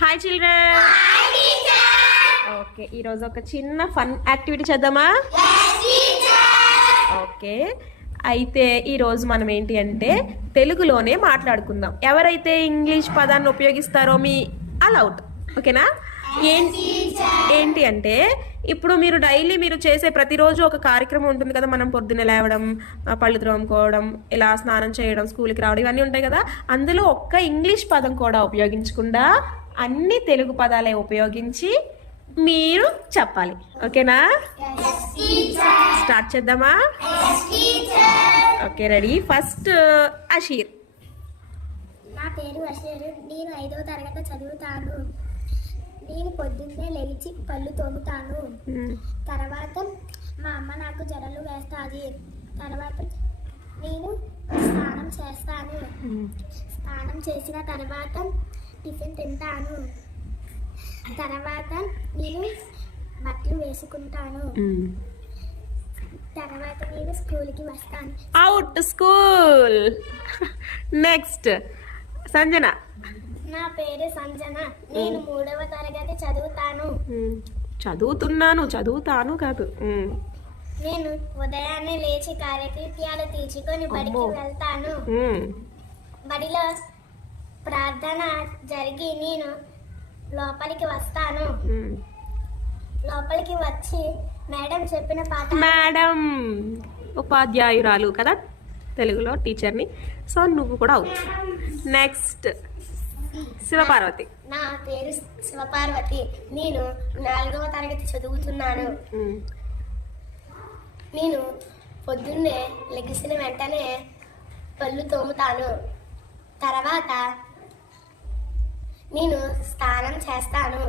Hi children. Okay, ఈరోజు ఒక చిన్న ఫన్ యాక్టివిటీ చేద్దామా? ఓకే, అయితే ఈరోజు మనం ఏంటి అంటే తెలుగులోనే మాట్లాడుకుందాం. ఎవరైతే ఇంగ్లీష్ పదాన్ని ఉపయోగిస్తారో మీ అలౌట్. ఓకేనా? ఏంటి అంటే ఇప్పుడు మీరు డైలీ మీరు చేసే ప్రతిరోజు ఒక కార్యక్రమం ఉంటుంది కదా. మనం పొద్దున్న లేవడం, పళ్ళు త్రోముకోవడం, ఇలా స్నానం చేయడం, స్కూల్కి రావడం, ఇవన్నీ ఉంటాయి కదా. అందులో ఒక్క ఇంగ్లీష్ పదం కూడా ఉపయోగించకుండా అన్ని తెలుగు పదాలే ఉపయోగించి మీరు చెప్పాలి. ఓకేనా? స్టార్ట్ చేద్దామా? Okay, ready. ఫస్ట్ అషీర్. నా పేరు అషీర్. నేను 5వ తరగతి చదువుతాను. నేను పొద్దున్నే లేచి పళ్ళు తోముతాను. తర్వాత మా అమ్మ నాకు జడలు వేస్తుంది. తర్వాత నేను స్నానం చేస్తాను. స్నానం చేసిన తర్వాత టిఫిన్ తింటాను. తర్వాత నేను బట్టలు వేసుకుంటాను. తర్వాత నేను స్కూల్కి వస్తాను. Out school. నెక్స్ట్ సంజన. నా పేరు సంజన. నేను 3వ తరగతి చదువుతాను. చదువుతాను కాదు. నేను ఉదయాన్నే లేచి కార్యకృత్యాలు తీర్చుకొని బడికి వెళ్తాను. బడిలో ప్రార్థన జరిగి నేను లోపలికి వస్తాను. లోపలికి వచ్చి మేడం చెప్పిన పాట. మేడం ఉపాధ్యాయురాలు కదా, తెలుగులో టీచర్ని. సో నువ్వు కూడా అవును. నెక్స్ట్ శివపార్వతి. నా పేరు శివపార్వతి. నేను 4వ తరగతి చదువుతున్నాను. నేను పొద్దున్నే లెగిసిన వెంటనే పళ్ళు తోముతాను. తర్వాత నేను స్నానం చేస్తాను.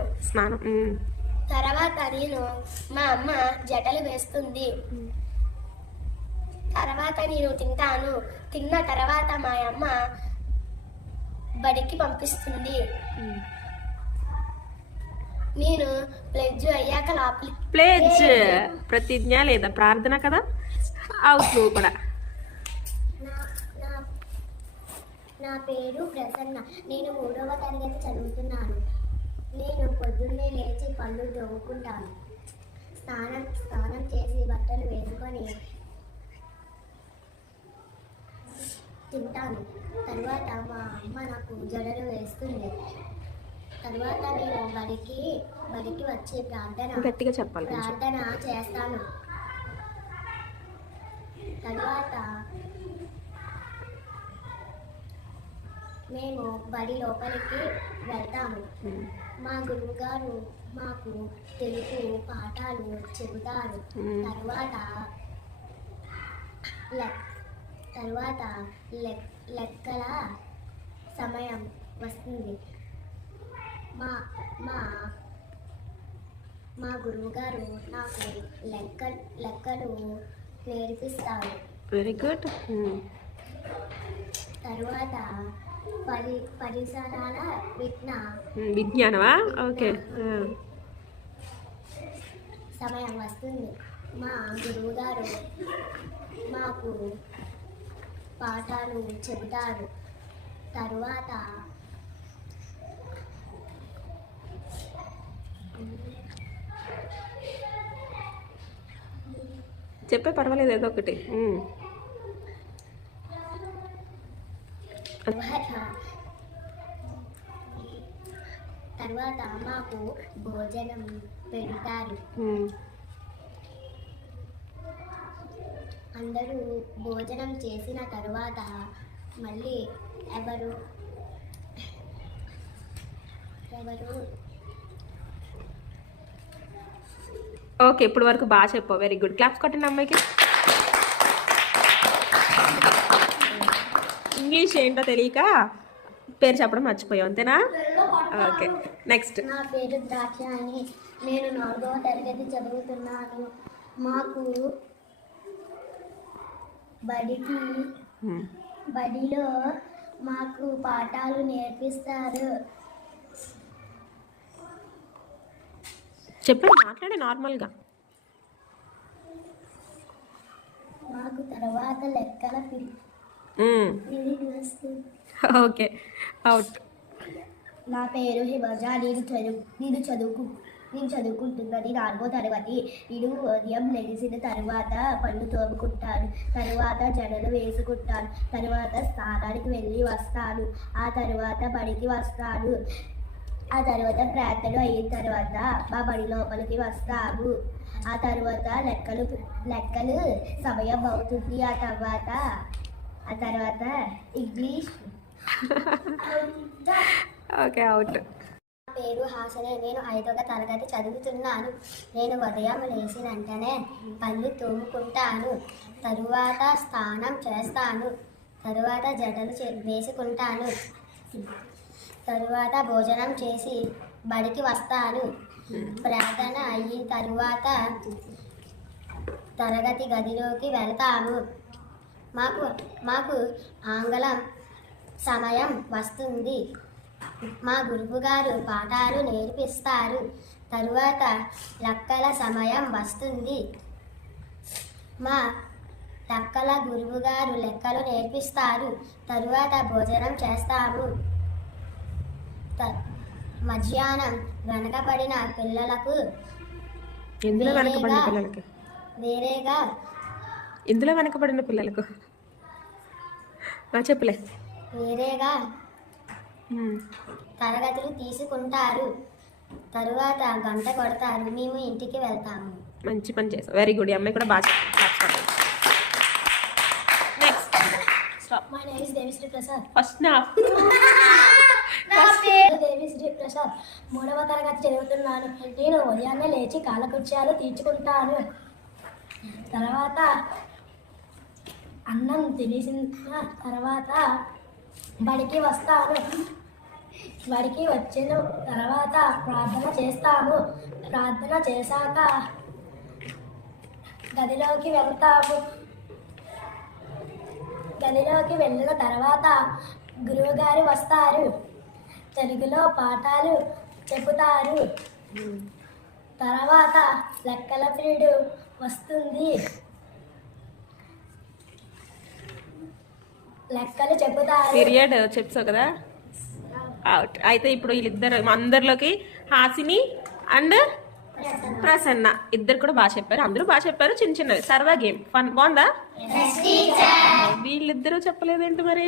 తర్వాత నేను మా అమ్మ జడలు వేస్తుంది. తర్వాత నేను తింటాను. తిన్న తర్వాత మా అమ్మ బడికి పంపిస్తుంది. నేను ప్లెడ్జ్ అయ్యాక లోపలికి. ప్లెడ్జ్ ప్రతిజ్ఞ లేదా ప్రార్థన కదా. అవుట్ నువ్వు కూడా. నా పేరు ప్రసన్న. నేను 3వ తరగతి చదువుతున్నాను. నేను పొద్దున్నే లేచి పళ్ళు తోముకుంటాను. స్నానం చేసి బట్టలు వేసుకొని తింటాను. తర్వాత మా అమ్మ నాకు జడలు వేస్తుంది. తర్వాత నేను బడికి వచ్చి గట్టిగా చెప్పాలి. ప్రార్థన చేస్తాను. తర్వాత మేము బడి లోపలికి వెళ్తాము. మా గురువుగారు మాకు తెలుగు పాఠాలు చెబుతారు. తర్వాత లెక్కల సమయం వస్తుంది. మా గురువుగారు నాకు లెక్కలు నేర్పిస్తారు. Very good. తర్వాత పరిసరాల విజ్ఞానమా? ఓకే. సమయం వస్తుంది. మా గురువుగారు మాకు పాఠాలు చెబుతారు. తరువాత చెప్పే పర్వాలేదు, ఏదో ఒకటి. తర్వాత మాకు భోజనం పెడతారు. అందరూ భోజనం చేసిన తర్వాత మళ్ళీ ఎవరు ఓకే, ఇప్పుడు వరకు బాగా చెప్పావు. Very good. క్లాప్స్ కొట్టండి అమ్మాయికి. ఇంగ్లీష్ ఏంటో తెలియక పేరు చెప్పడం మర్చిపోయావు, అంతేనా? Okay, next. నా పేరు ద్రాక్షాయణి. నేను 4వ తరగతి చదువుతున్నాను. మాకు బడిలో మాకు పాఠాలు నేర్పిస్తారు. చెప్పండి, మాట్లాడే నార్మల్గా. మాకు తర్వాత లెక్కల పీరియడ్ వస్తుంది. Okay, out. నా పేరు హిమజ. నేను చదువుకుంటున్నది 4వ తరగతి. నేను ఉదయం లెగిసిన తర్వాత పళ్ళు తోముకుంటాను, తర్వాత జడలు వేసుకుంటాను, తర్వాత స్నానానికి వెళ్ళి వస్తాను, ఆ తర్వాత బడికి వస్తాను, ఆ తర్వాత ప్రార్థన అయిన తర్వాత మా బడి లోపలికి వస్తాము, ఆ తర్వాత లెక్కలు సమయం అవుతుంది, ఆ తర్వాత ఇంగ్లీష్. Okay, out. నా పేరు హాసనే. నేను 5వ తరగతి చదువుతున్నాను. నేను ఉదయం లేచిన వెంటనే పళ్ళు తోముకుంటాను, తరువాత స్నానం చేస్తాను, తరువాత జడలు వేసుకుంటాను, తరువాత భోజనం చేసి బడికి వస్తాను, ప్రార్థన అయిన తరువాత తరగతి గదిలోకి వెళ్తాము. మాకు ఆంగ్లం సమయం వస్తుంది. మా గురువు గారు పాఠాలు నేర్పిస్తారు. తరువాత లెక్కల సమయం వస్తుంది. మా లెక్కల గురువు గారు లెక్కలు నేర్పిస్తారు. తరువాత భోజనం చేస్తాము. మధ్యాహ్నం వెనకబడిన పిల్లలకు ఎందులో వెనకబడిన పిల్లలకి? వేరేగా ఇందులో వెనకబడిన పిల్లలకు చెప్పులే. వేరేగా తరగతులు తీసుకుంటారు. తరువాత గంట కొడతారు. మేము ఇంటికి వెళ్తాము. మంచి పని చేసావు, వెరీ గుడ్. ఈ అమ్మాయి కూడా బాగా next. My name is Devi Sri Prasad. First నా నా పేరు దేవి శ్రీ ప్రసాద్. 3వ తరగతి చదువుతున్నాను. నేను ఉదయాన్నే లేచి కాలకృత్యాలు తీర్చుకుంటాను. తర్వాత అన్నం తినేసిన తర్వాత బడికి వస్తాను. బడికి వచ్చిన తర్వాత ప్రార్థన చేస్తాము. ప్రార్థన చేశాక గదిలోకి వెళ్తాము. గదిలోకి వెళ్ళిన తర్వాత గురువుగారు వస్తారు. తెలుగులో పాఠాలు చెబుతారు. తర్వాత లెక్కల పీరియడ్ వస్తుంది. లెక్కలు చెబుతారు. పీరియడ్ చెప్తావు కదా, అవుట్. అయితే ఇప్పుడు వీళ్ళిద్దరు అందరిలోకి హాసిని అండ్ ప్రసన్న ఇద్దరు కూడా బాగా చెప్పారు. అందరూ బాగా చెప్పారు. చిన్న చిన్నవి సరదా గేమ్, ఫన్. బాగుందా? వీళ్ళిద్దరూ చెప్పలేదేంటి మరి?